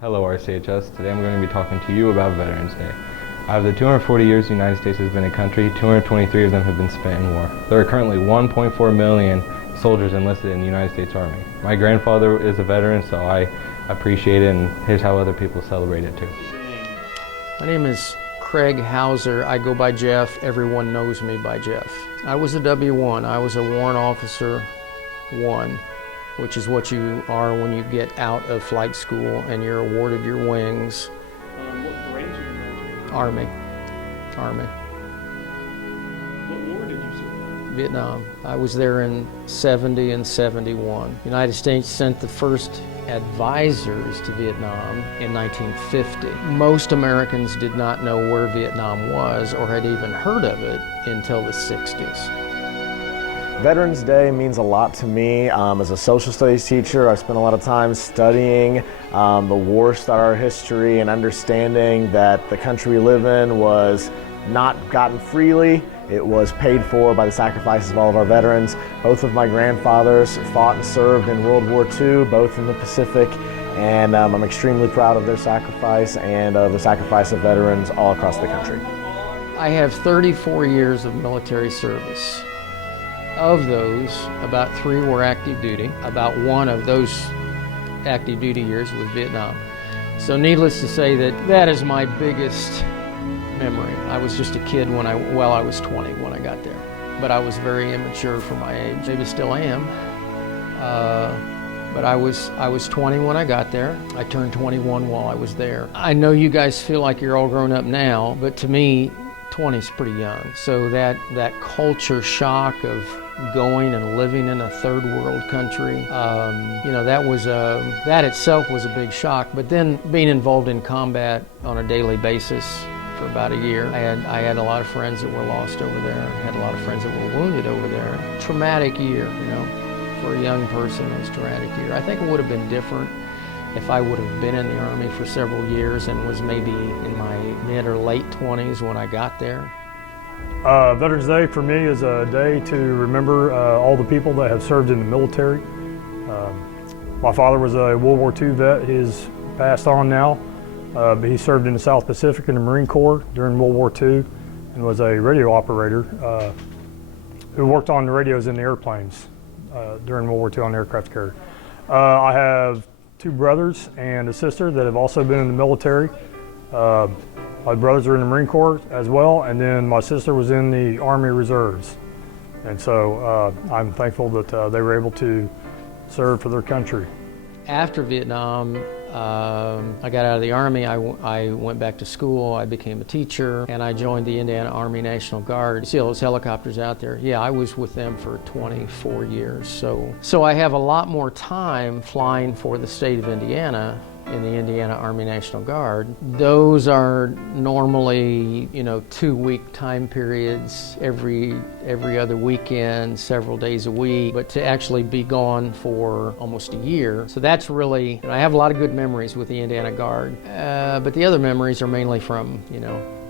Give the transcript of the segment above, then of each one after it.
Hello RCHS, today I'm going to be talking to you about Veterans Day. Out of the 240 years the United States has been a country, 223 of them have been spent in war. There are currently 1.4 million soldiers enlisted in the United States Army. My grandfather is a veteran, so I appreciate it, and here's how other people celebrate it too. My name is Craig Hauser. I go by Jeff. Everyone knows me by Jeff. I was a W-1. I was a Warrant Officer 1, which is what you are when you get out of flight school and you're awarded your wings. What branch of the military? Army. Army. What war did you serve in? Vietnam. I was there in 70 and 71. United States sent the first advisors to Vietnam in 1950. Most Americans did not know where Vietnam was or had even heard of it until the 60s. Veterans Day means a lot to me. As a social studies teacher, I spent a lot of time studying the war star history and understanding that the country we live in was not gotten freely. It was paid for by the sacrifices of all of our veterans. Both of my grandfathers fought and served in World War II, both in the Pacific, and I'm extremely proud of their sacrifice and of the sacrifice of veterans all across the country. I have 34 years of military service. Of those, about 3 were active duty. About 1 of those active duty years was Vietnam. So needless to say that is my biggest memory. I was just a kid I was 20 when I got there. But I was very immature for my age. Maybe still am. But I was 20 when I got there. I turned 21 while I was there. I know you guys feel like you're all grown up now, but to me, 20 is pretty young. So that culture shock of going and living in a third world country, that itself was a big shock. But then being involved in combat on a daily basis for about a year, I had a lot of friends that were lost over there. I had a lot of friends that were wounded over there. Traumatic year, for a young person. It was a traumatic year. I think it would have been different if I would have been in the Army for several years and was maybe in my mid or late 20s when I got there. Veterans Day for me is a day to remember all the people that have served in the military. My father was a World War II vet. He's passed on now, but he served in the South Pacific in the Marine Corps during World War II and was a radio operator who worked on the radios in the airplanes during World War II on the aircraft carrier. I have 2 brothers and a sister that have also been in the military. My brothers are in the Marine Corps as well, and then my sister was in the Army Reserves. And so I'm thankful that they were able to serve for their country. After Vietnam, I got out of the Army. I went back to school. I became a teacher, and I joined the Indiana Army National Guard. You see all those helicopters out there? Yeah, I was with them for 24 years. So I have a lot more time flying for the state of Indiana in the Indiana Army National Guard. Those are normally, 2-week time periods, every other weekend, several days a week, but to actually be gone for almost a year. So that's really, I have a lot of good memories with the Indiana Guard, but the other memories are mainly from,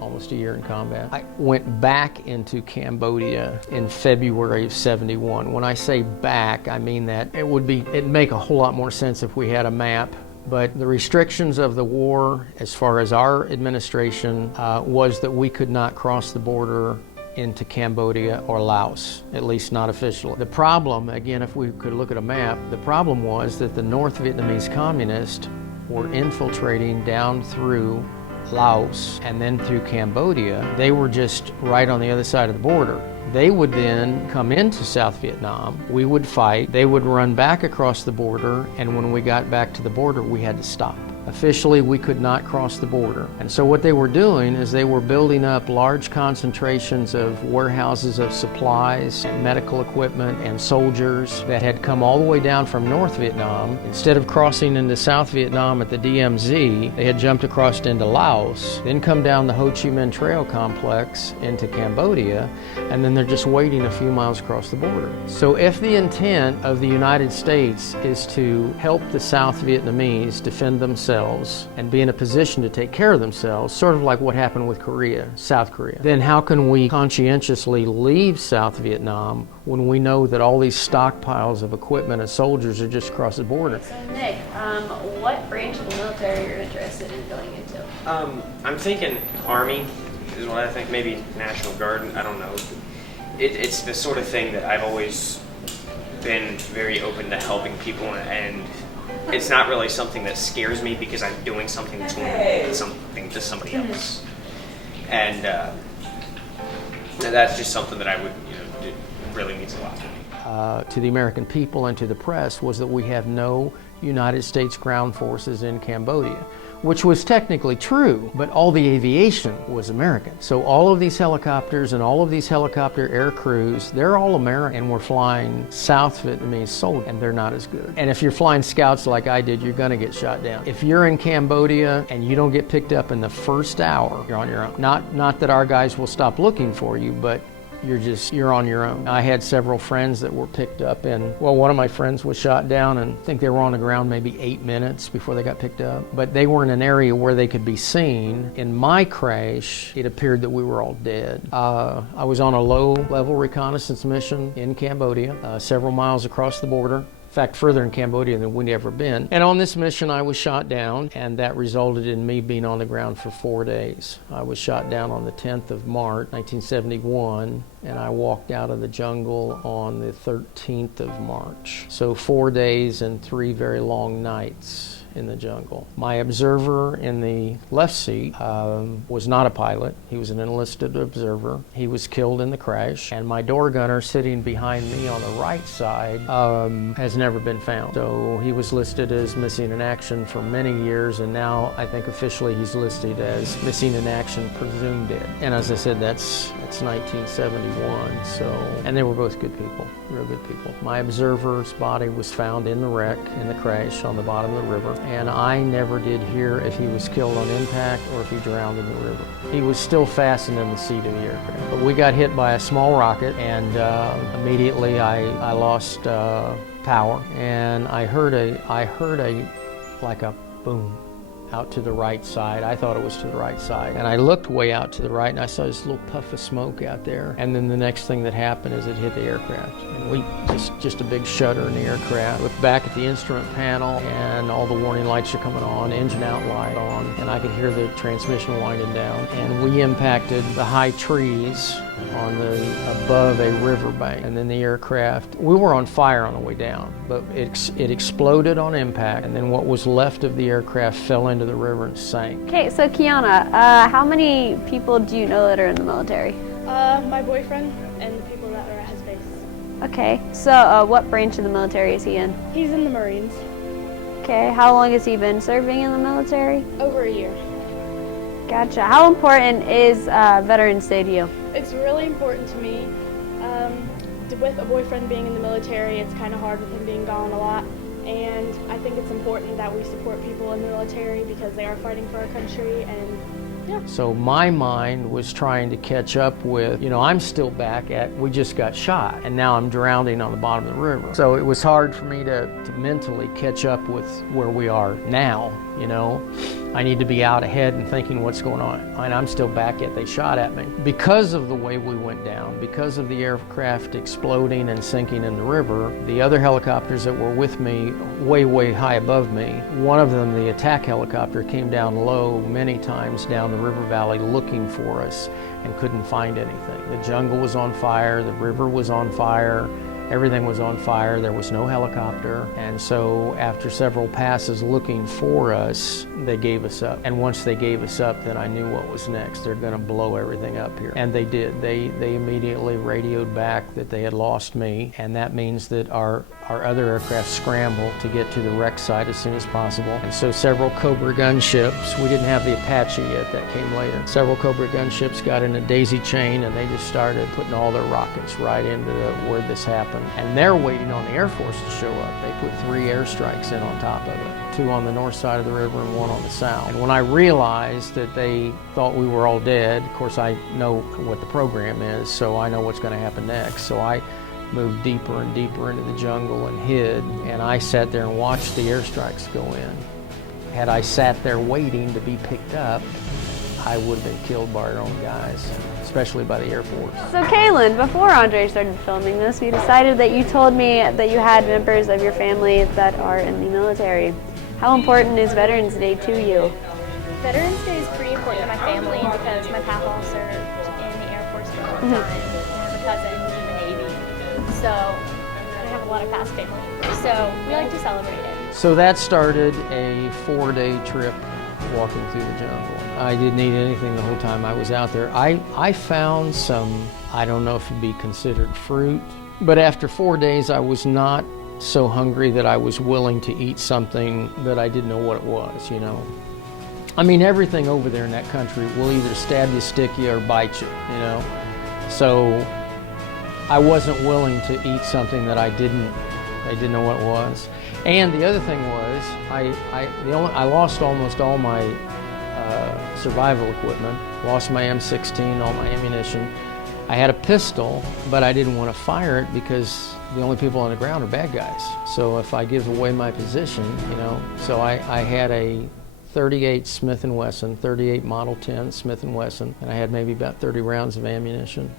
almost a year in combat. I went back into Cambodia in February of '71. When I say back, I mean that it'd make a whole lot more sense if we had a map. But the restrictions of the war, as far as our administration, was that we could not cross the border into Cambodia or Laos, at least not officially. The problem, again, if we could look at a map, the problem was that the North Vietnamese communists were infiltrating down through Laos and then through Cambodia. They were just right on the other side of the border. They would then come into South Vietnam, we would fight, they would run back across the border, and when we got back to the border, we had to stop. Officially, we could not cross the border. And so what they were doing is they were building up large concentrations of warehouses of supplies, and medical equipment, and soldiers that had come all the way down from North Vietnam. Instead of crossing into South Vietnam at the DMZ, they had jumped across into Laos, then come down the Ho Chi Minh Trail complex into Cambodia, and then they're just waiting a few miles across the border. So if the intent of the United States is to help the South Vietnamese defend themselves themselves and be in a position to take care of themselves, sort of like what happened with Korea, South Korea, then how can we conscientiously leave South Vietnam when we know that all these stockpiles of equipment and soldiers are just across the border? So Nick, what branch of the military you're interested in going into? I'm thinking Army is what I think, maybe National Guard, I don't know. It's the sort of thing that I've always been very open to helping people, and it's not really something that scares me because I'm doing something that's going to mean something to somebody else. And that's just something that I would, it really means a lot to me. To the American people and to the press was that we have no United States ground forces in Cambodia, which was technically true, but all the aviation was American. So all of these helicopters and all of these helicopter air crews, they're all American, and we're flying South Vietnamese soldiers, and they're not as good. And if you're flying scouts like I did, you're gonna get shot down. If you're in Cambodia and you don't get picked up in the first hour, you're on your own. Not that our guys will stop looking for you, but you're on your own. I had several friends that were picked up one of my friends was shot down, and I think they were on the ground maybe 8 minutes before they got picked up. But they were in an area where they could be seen. In my crash, it appeared that we were all dead. I was on a low-level reconnaissance mission in Cambodia, several miles across the border. In fact, further in Cambodia than we'd ever been. And on this mission, I was shot down, and that resulted in me being on the ground for 4 days. I was shot down on the 10th of March, 1971, and I walked out of the jungle on the 13th of March. So 4 days and 3 very long nights in the jungle. My observer in the left seat was not a pilot. He was an enlisted observer. He was killed in the crash. And my door gunner sitting behind me on the right side has never been found. So he was listed as missing in action for many years, and now I think officially he's listed as missing in action, presumed dead. And as I said, that's 1971. So, and they were both good people, real good people. My observer's body was found in the wreck, in the crash on the bottom of the river. And I never did hear if he was killed on impact or if he drowned in the river. He was still fastened in the seat of the aircraft. But we got hit by a small rocket, and immediately I lost power, and I heard like a boom out to the right side. I thought it was to the right side. And I looked way out to the right, and I saw this little puff of smoke out there. And then the next thing that happened is it hit the aircraft. And we just a big shudder in the aircraft. Looked back at the instrument panel, and all the warning lights are coming on, engine out light on, and I could hear the transmission winding down. And we impacted the high trees above a riverbank, and then the aircraft, we were on fire on the way down, but it exploded on impact, and then what was left of the aircraft fell into the river and sank. Okay, so Kiana, how many people do you know that are in the military? My boyfriend and the people that are at his base. Okay, so what branch of the military is he in? He's in the Marines. Okay, how long has he been serving in the military? Over a year. Gotcha. How important is Veterans Day to you? It's really important to me. With a boyfriend being in the military, it's kind of hard with him being gone a lot. And I think it's important that we support people in the military because they are fighting for our country, and yeah. So my mind was trying to catch up with, I'm still back we just got shot, and now I'm drowning on the bottom of the river. So it was hard for me to mentally catch up with where we are now, I need to be out ahead and thinking what's going on. And I'm still back yet they shot at me. Because of the way we went down, because of the aircraft exploding and sinking in the river, the other helicopters that were with me, way, way high above me, one of them, the attack helicopter, came down low many times down the river valley looking for us and couldn't find anything. The jungle was on fire, the river was on fire, everything was on fire, there was no helicopter, and so after several passes looking for us, they gave us up. And once they gave us up, then I knew what was next. They're gonna blow everything up here. And they did. They immediately radioed back that they had lost me, and that means that our other aircraft scrambled to get to the wreck site as soon as possible. And so several Cobra gunships, we didn't have the Apache yet, that came later. Several Cobra gunships got in a daisy chain, and they just started putting all their rockets right into where this happened. And they're waiting on the Air Force to show up. They put 3 airstrikes in on top of it, 2 on the north side of the river and 1 on the south. And when I realized that they thought we were all dead, of course I know what the program is, so I know what's going to happen next. So I moved deeper and deeper into the jungle and hid, and I sat there and watched the airstrikes go in. Had I sat there waiting to be picked up, I would have been killed by our own guys, especially by the Air Force. So Kaylin, before Andre started filming this, we decided that you told me that you had members of your family that are in the military. How important is Veterans Day to you? Veterans Day is pretty important to my family because my papa served in the Air Force for a long time. I have a cousin who's in the Navy. So I have a lot of past family. So we like to celebrate it. So that started a 4-day trip walking through the jungle. I didn't eat anything the whole time I was out there. I found some, I don't know if it'd be considered fruit, but after 4 days I was not so hungry that I was willing to eat something that I didn't know what it was, you know. I mean, everything over there in that country will either stab you, stick you, or bite you, you know. So I wasn't willing to eat something that I didn't know what it was. And the other thing was, I lost almost all my survival equipment, lost my M16, all my ammunition. I had a pistol, but I didn't want to fire it because the only people on the ground are bad guys. So if I give away my position, you know, so I had a 38 Smith & Wesson, 38 Model 10 Smith & Wesson, and I had maybe about 30 rounds of ammunition.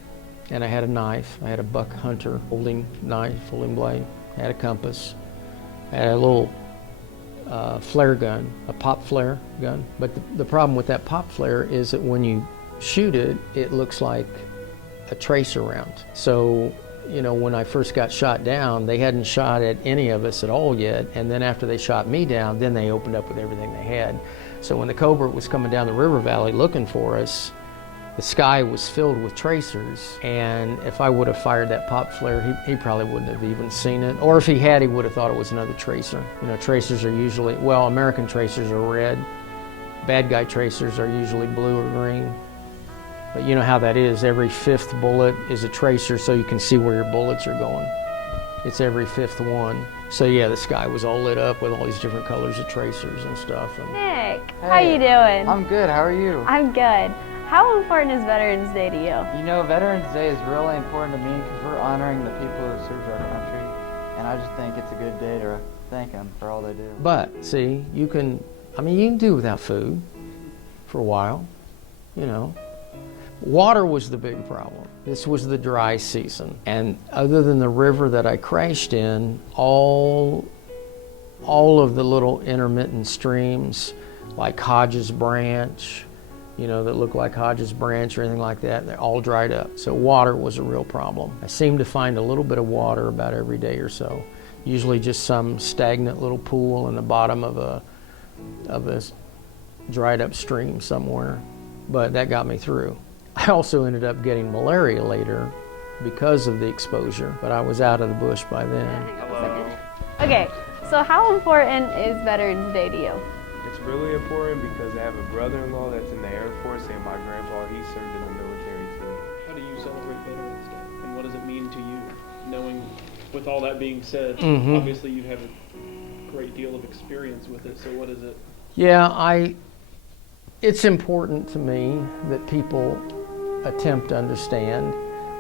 And I had a knife. I had a Buck Hunter folding knife, folding blade. I had a compass. I had a little flare gun, a pop flare gun. But the problem with that pop flare is that when you shoot it, it looks like a tracer round. So, you know, when I first got shot down, they hadn't shot at any of us at all yet. And then after they shot me down, then they opened up with everything they had. So when the Cobra was coming down the river valley looking for us, the sky was filled with tracers, and if I would have fired that pop flare, he probably wouldn't have even seen it. Or if he had, he would have thought it was another tracer. You know, tracers are usually, well, American tracers are red. Bad guy tracers are usually blue or green. But you know how that is. Every 5th bullet is a tracer, so you can see where your bullets are going. It's every 5th one. So yeah, the sky was all lit up with all these different colors of tracers and stuff. And Nick, how you doing? I'm good, how are you? I'm good. How important is Veterans Day to you? You know, Veterans Day is really important to me because we're honoring the people who served our country. And I just think it's a good day to thank them for all they do. But, see, you can do without food for a while, you know. Water was the big problem. This was the dry season. And other than the river that I crashed in, all of the little intermittent streams, like Hodges Branch, you know, that look like Hodges Branch or anything like that, they're all dried up. So water was a real problem. I seemed to find a little bit of water about every day or so. Usually just some stagnant little pool in the bottom of a dried up stream somewhere. But that got me through. I also ended up getting malaria later because of the exposure, but I was out of the bush by then. Hang on a second. Okay, so how important is Veterans Day to you? It's really important because I have a brother-in-law that's in the Air Force, and my grandpa, he served in the military too. How do you celebrate Veterans Day, and what does it mean to you? Knowing, with all that being said, obviously you'd have a great deal of experience with it, so what is it? Yeah, it's important to me that people attempt to understand,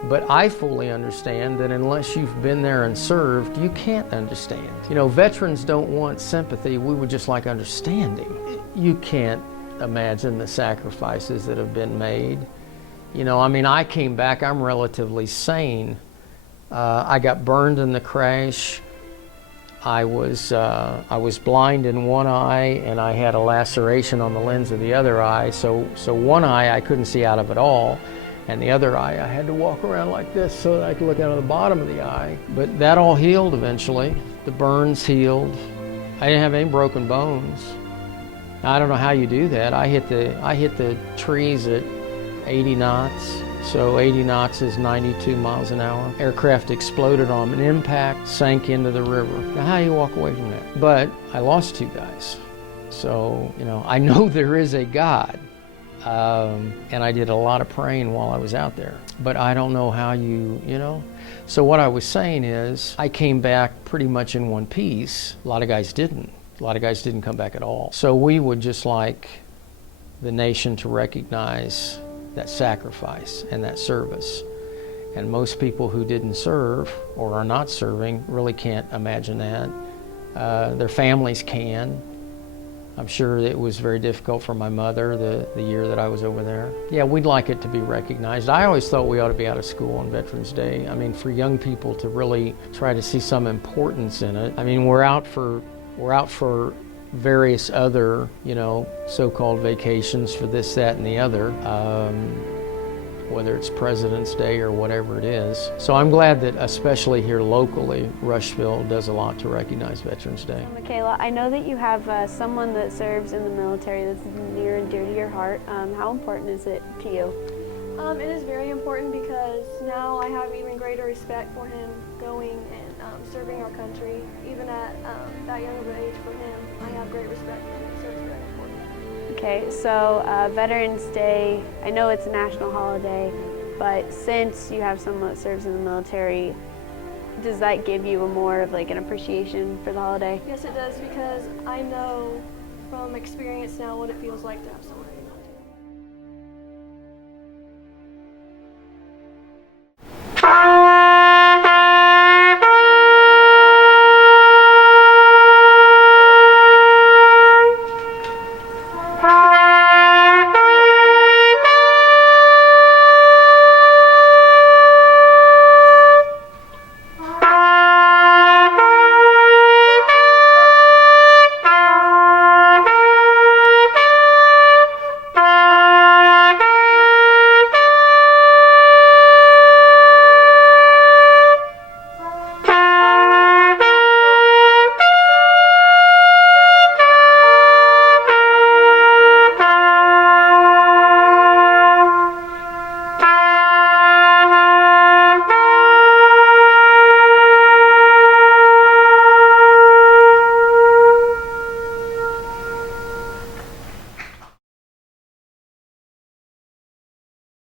but I fully understand that unless you've been there and served, you can't understand. You know, veterans don't want sympathy, we would just like understanding. You can't imagine the sacrifices that have been made. You know, I mean, I came back, I'm relatively sane. I got burned in the crash. I was blind in one eye, and I had a laceration on the lens of the other eye. So one eye I couldn't see out of at all, and the other eye I had to walk around like this so that I could look out of the bottom of the eye. But that all healed eventually. The burns healed. I didn't have any broken bones. I don't know how you do that. I hit the trees at 80 knots. So 80 knots is 92 miles an hour. Aircraft exploded on an impact, sank into the river. Now how do you walk away from that? But I lost 2 guys. So, you know, I know there is a God. And I did a lot of praying while I was out there. But I don't know how you know. So what I was saying is, I came back pretty much in one piece. A lot of guys didn't. A lot of guys didn't come back at all. So we would just like the nation to recognize that sacrifice and that service. And most people who didn't serve or are not serving really can't imagine that. Their families can, I'm sure it was very difficult for my mother the year that I was over there. Yeah, we'd like it to be recognized. I always thought we ought to be out of school on Veterans Day. I mean, for young people to really try to see some importance in it. I mean, we're out for various other, so-called vacations for this, that, and the other. Whether it's President's Day or whatever it is. So I'm glad that, especially here locally, Rushville does a lot to recognize Veterans Day. Michaela, I know that you have someone that serves in the military that's near and dear to your heart. How important is it to you? It is very important because now I have even greater respect for him going and serving our country. Even at that young of an age for him, I have great respect for him, so it's very important. Okay, so Veterans Day, I know it's a national holiday, but since you have someone that serves in the military, does that give you more of like an appreciation for the holiday? Yes, it does, because I know from experience now what it feels like to have someone in the military.